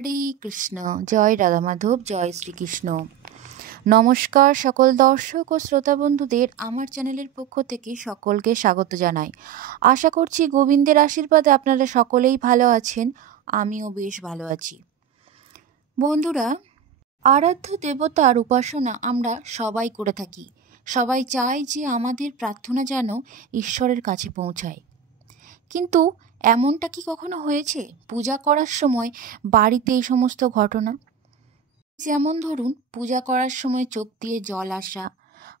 হরে কৃষ্ণ। জয় রাধা মাধব, জয় শ্রীকৃষ্ণ। নমস্কার সকল দর্শক ও শ্রোতা বন্ধুদের আমার চ্যানেলের পক্ষ থেকে সকলকে স্বাগত জানাই। আশা করছি গোবিন্দের আশীর্বাদে আপনারা সকলেই ভালো আছেন, আমিও বেশ ভালো আছি। বন্ধুরা, আরাধ্য দেবতার উপাসনা আমরা সবাই করে থাকি। সবাই চায় যে আমাদের প্রার্থনা যেন ঈশ্বরের কাছে পৌঁছায়। কিন্তু এমনটা কি কখনো হয়েছে পূজা করার সময় বাড়িতে এই সমস্ত ঘটনা? যেমন ধরুন, পূজা করার সময় চোখ দিয়ে জল আসা,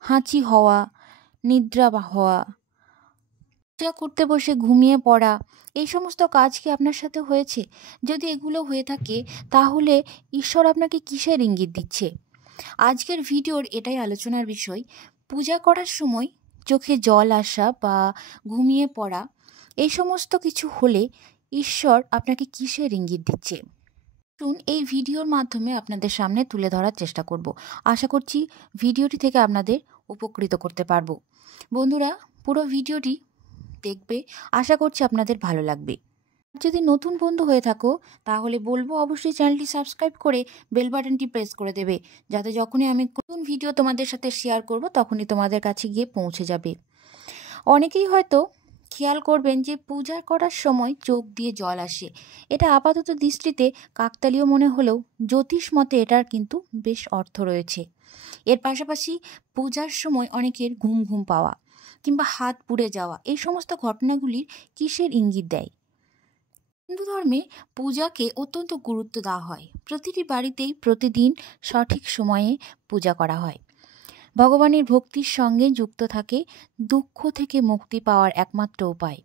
হাঁচি হওয়া, নিদ্রা হওয়া, পূজা করতে বসে ঘুমিয়ে পড়া, এই সমস্ত কাজ কি আপনার সাথে হয়েছে? যদি এগুলো হয়ে থাকে তাহলে ঈশ্বর আপনাকে কিসের ইঙ্গিত দিচ্ছে? আজকের ভিডিওর এটাই আলোচনার বিষয়। পূজা করার সময় চোখে জল আসা বা ঘুমিয়ে পড়া, এই সমস্ত কিছু হলে ঈশ্বর আপনাকে কিসের ইঙ্গিত দিচ্ছে? এই ভিডিওর মাধ্যমে আপনাদের সামনে তুলে ধরার চেষ্টা করব। আশা করছি ভিডিওটি থেকে আপনাদের উপকৃত করতে পারবো। বন্ধুরা, পুরো ভিডিওটি দেখবে, আশা করছি আপনাদের ভালো লাগবে। যদি নতুন বন্ধু হয়ে থাকো তাহলে বলবো অবশ্যই চ্যানেলটি সাবস্ক্রাইব করে বেল বাটনটি প্রেস করে দেবে, যাতে যখনই আমি নতুন ভিডিও তোমাদের সাথে শেয়ার করব তখনই তোমাদের কাছে গিয়ে পৌঁছে যাবে। অনেকেই হয়তো খেয়াল করবেন যে পূজা করার সময় চোখ দিয়ে জল আসে। এটা আপাতত দৃষ্টিতে কাকতালীয় মনে হলেও জ্যোতিষ মতে এটার কিন্তু বেশ অর্থ রয়েছে। এর পাশাপাশি পূজার সময় অনেকের ঘুম ঘুম পাওয়া কিংবা হাত পুড়ে যাওয়া, এই সমস্ত ঘটনাগুলির কিসের ইঙ্গিত দেয়? হিন্দু ধর্মে পূজাকে অত্যন্ত গুরুত্ব দেওয়া হয়। প্রতিটি বাড়িতেই প্রতিদিন সঠিক সময়ে পূজা করা হয়। ভগবানের ভক্তির সঙ্গে যুক্ত থাকে দুঃখ থেকে মুক্তি পাওয়ার একমাত্র উপায়।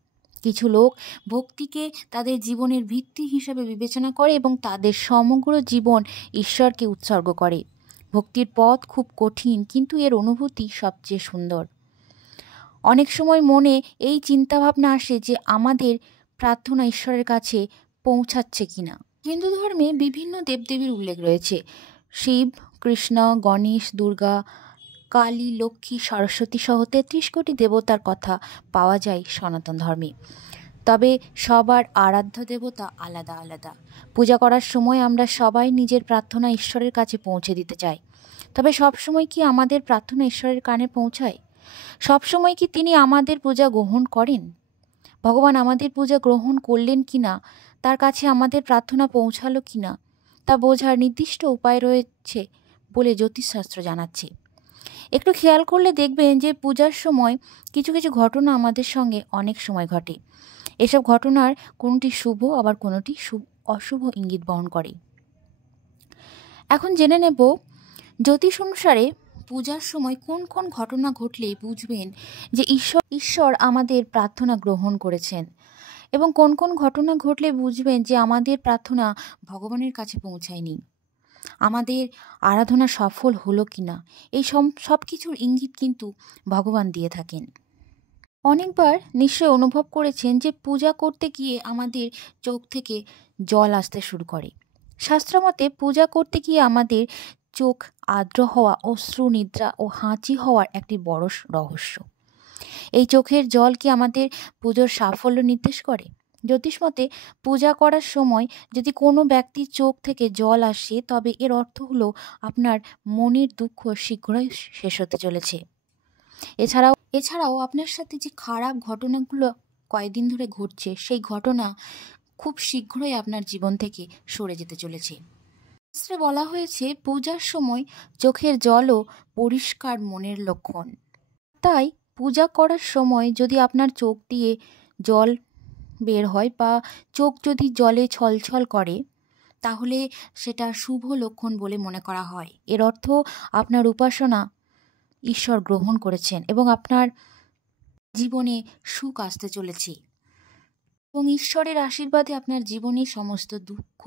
কিছু লোক ভক্তিকে তাদের জীবনের ভিত্তি হিসেবে বিবেচনা করে এবং তাদের সমগ্র জীবন ঈশ্বরকে উৎসর্গ করে। ভক্তির পথ খুব কঠিন, কিন্তু এর অনুভূতি সবচেয়ে সুন্দর। অনেক সময় মনে এই চিন্তাভাবনা আসে যে আমাদের প্রার্থনা ঈশ্বরের কাছে পৌঁছাচ্ছে কিনা। হিন্দু ধর্মে বিভিন্ন দেবদেবীর উল্লেখ রয়েছে। শিব, কৃষ্ণ, গণেশ, দুর্গা, কালী, লক্ষ্মী, সরস্বতী সহ ৩৩ কোটি দেবতার কথা পাওয়া যায় সনাতন ধর্মে। তবে সবার আরাধ্য দেবতা আলাদা আলাদা। পূজা করার সময় আমরা সবাই নিজের প্রার্থনা ঈশ্বরের কাছে পৌঁছে দিতে চাই। তবে সবসময় কি আমাদের প্রার্থনা ঈশ্বরের কানে পৌঁছায়? সবসময় কি তিনি আমাদের পূজা গ্রহণ করেন? ভগবান আমাদের পূজা গ্রহণ করলেন কিনা, তার কাছে আমাদের প্রার্থনা পৌঁছালো কিনা, তা বোঝার নির্দিষ্ট উপায় রয়েছে বলে জ্যোতিষশাস্ত্র জানাচ্ছে। একটু খেয়াল করলে দেখবেন যে পূজার সময় কিছু কিছু ঘটনা আমাদের সঙ্গে অনেক সময় ঘটে। এসব ঘটনার কোনোটি শুভ, আবার কোনোটি অশুভ ইঙ্গিত বহন করে। এখন জেনে নেব জ্যোতিষ অনুসারে পূজার সময় কোন কোন ঘটনা ঘটলে বুঝবেন যে ঈশ্বর আমাদের প্রার্থনা গ্রহণ করেছেন, এবং কোন কোন ঘটনা ঘটলে বুঝবেন যে আমাদের প্রার্থনা ভগবানের কাছে পৌঁছায়নি, আমাদের আরাধনা সফল হলো কিনা। এই সব কিছুর ইঙ্গিত কিন্তু ভগবান দিয়ে থাকেন। অনেকবার নিশ্চয় অনুভব করেছেন যে পূজা করতে গিয়ে আমাদের চোখ থেকে জল আসতে শুরু করে। শাস্ত্রমতে পূজা করতে গিয়ে আমাদের চোখ আর্দ্র হওয়া, অশ্রু, নিদ্রা ও হাঁচি হওয়ার একটি বড় রহস্য। এই চোখের জল কি আমাদের পুজোর সাফল্য নির্দেশ করে? জ্যোতিষ মতে পূজা করার সময় যদি কোনো ব্যক্তির চোখ থেকে জল আসে, তবে এর অর্থ হলো আপনার মনের দুঃখ শীঘ্রই শেষ হতে চলেছে। এছাড়াও আপনার সাথে যে খারাপ ঘটনাগুলো কয়েকদিন ধরে ঘটছে, সেই ঘটনা খুব শীঘ্রই আপনার জীবন থেকে সরে যেতে চলেছে। শাস্ত্রে বলা হয়েছে পূজার সময় চোখের জলও পরিষ্কার মনের লক্ষণ। তাই পূজা করার সময় যদি আপনার চোখ দিয়ে জল বের হয় বা চোখ যদি জলে ছলছল করে, তাহলে সেটা শুভ লক্ষণ বলে মনে করা হয়। এর অর্থ আপনার উপাসনা ঈশ্বর গ্রহণ করেছেন এবং আপনার জীবনে সুখ আসতে চলেছে, এবং ঈশ্বরের আশীর্বাদে আপনার জীবনে সমস্ত দুঃখ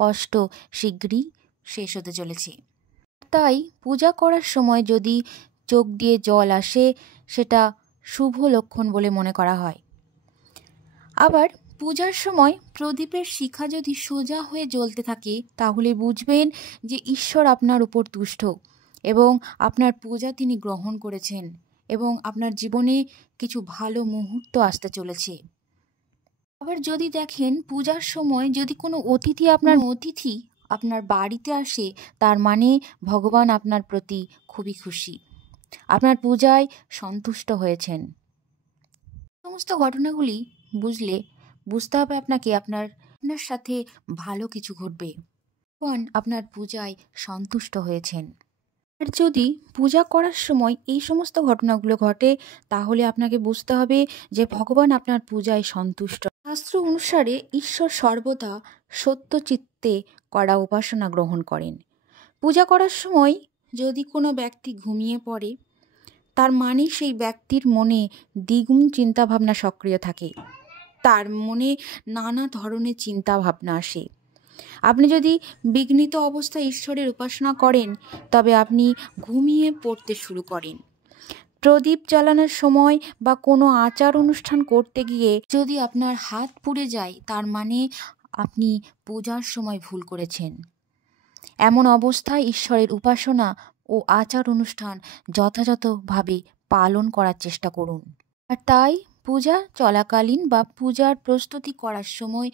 কষ্ট শীঘ্রই শেষ হতে চলেছে। তাই পূজা করার সময় যদি চোখ দিয়ে জল আসে, সেটা শুভ লক্ষণ বলে মনে করা হয়। আবার পূজার সময় প্রদীপের শিখা যদি সোজা হয়ে জ্বলতে থাকে, তাহলে বুঝবেন যে ঈশ্বর আপনার উপর তুষ্ট এবং আপনার পূজা তিনি গ্রহণ করেছেন, এবং আপনার জীবনে কিছু ভালো মুহূর্ত আসতে চলেছে। আবার যদি দেখেন পূজার সময় যদি কোনো অতিথি আপনার বাড়িতে আসে, তার মানে ভগবান আপনার প্রতি খুবই খুশি, আপনার পূজায় সন্তুষ্ট হয়েছেন। সমস্ত ঘটনাগুলি বুঝতে হবে আপনাকে আপনার সাথে ভালো কিছু ঘটবে, ভগবান আপনার পূজায় সন্তুষ্ট হয়েছেন। আর যদি পূজা করার সময় এই সমস্ত ঘটনাগুলো ঘটে, তাহলে আপনাকে বুঝতে হবে যে ভগবান আপনার পূজায় সন্তুষ্ট। শাস্ত্র অনুসারে ঈশ্বর সর্বদা সত্য চিত্তে করা উপাসনা গ্রহণ করেন। পূজা করার সময় যদি কোনো ব্যক্তি ঘুমিয়ে পড়ে, তার মানে সেই ব্যক্তির মনে দ্বিগুণ চিন্তাভাবনা সক্রিয় থাকে, তার মনে নানা ধরনের চিন্তাভাবনা আসে। আপনি যদি বিঘ্নিত অবস্থায় ঈশ্বরের উপাসনা করেন, তবে আপনি ঘুমিয়ে পড়তে শুরু করেন। প্রদীপ জ্বালানোর সময় বা কোনো আচার অনুষ্ঠান করতে গিয়ে যদি আপনার হাত পুড়ে যায়, তার মানে আপনি পূজার সময় ভুল করেছেন। এমন অবস্থায় ঈশ্বরের উপাসনা ও আচার অনুষ্ঠান যথাযথভাবে পালন করার চেষ্টা করুন। আর তাই পূজা চলাকালীন বা পূজার প্রস্তুতি করার সময়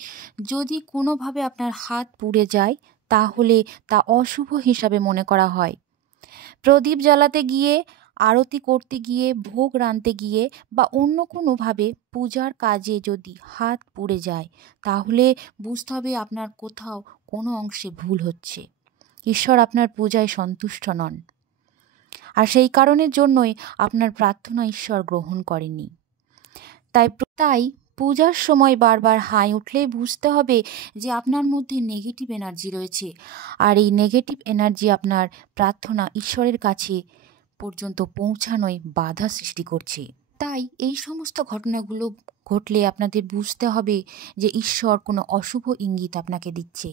যদি কোনোভাবে আপনার হাত পুড়ে যায়, তাহলে তা অশুভ হিসাবে মনে করা হয়। প্রদীপ জ্বালাতে গিয়ে, আরতি করতে গিয়ে, ভোগ রাঁধতে গিয়ে বা অন্য কোনোভাবে পূজার কাজে যদি হাত পুড়ে যায়, তাহলে বুঝতে হবে আপনার কোথাও কোনো অংশে ভুল হচ্ছে। ঈশ্বর আপনার পূজায় সন্তুষ্ট নন, আর সেই কারণের জন্যই আপনার প্রার্থনা ঈশ্বর গ্রহণ করেননি। তাই পূজার সময় বারবার হাই উঠলে বুঝতে হবে যে আপনার মধ্যে নেগেটিভ এনার্জি রয়েছে, আর এই নেগেটিভ এনার্জি আপনার প্রার্থনা ঈশ্বরের কাছে পর্যন্ত পৌঁছানোয় বাধা সৃষ্টি করছে। তাই এই সমস্ত ঘটনাগুলো ঘটলে আপনাদের বুঝতে হবে যে ঈশ্বর কোনো অশুভ ইঙ্গিত আপনাকে দিচ্ছে।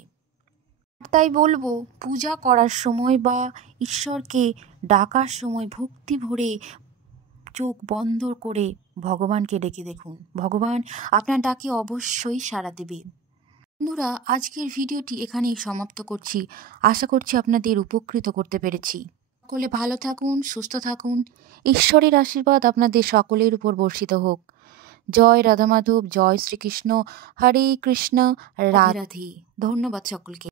তাই বলবো, পূজা করার সময় বা ঈশ্বরকে ডাকার সময় ভক্তি ভরে চোখ বন্ধ করে ভগবানকে ডেকে দেখুন, ভগবান আপনার ডাকে অবশ্যই সাড়া দেবে। বন্ধুরা, আজকের ভিডিওটি এখানেই সমাপ্ত করছি। আশা করছি আপনাদের উপকৃত করতে পেরেছি। সকলে ভালো থাকুন, সুস্থ থাকুন। ঈশ্বরের আশীর্বাদ আপনাদের সকলের উপর বর্ষিত হোক। জয় রাধা মাধব, জয় শ্রীকৃষ্ণ, হরে কৃষ্ণ, রাধে রাধে। ধন্যবাদ সকলকে।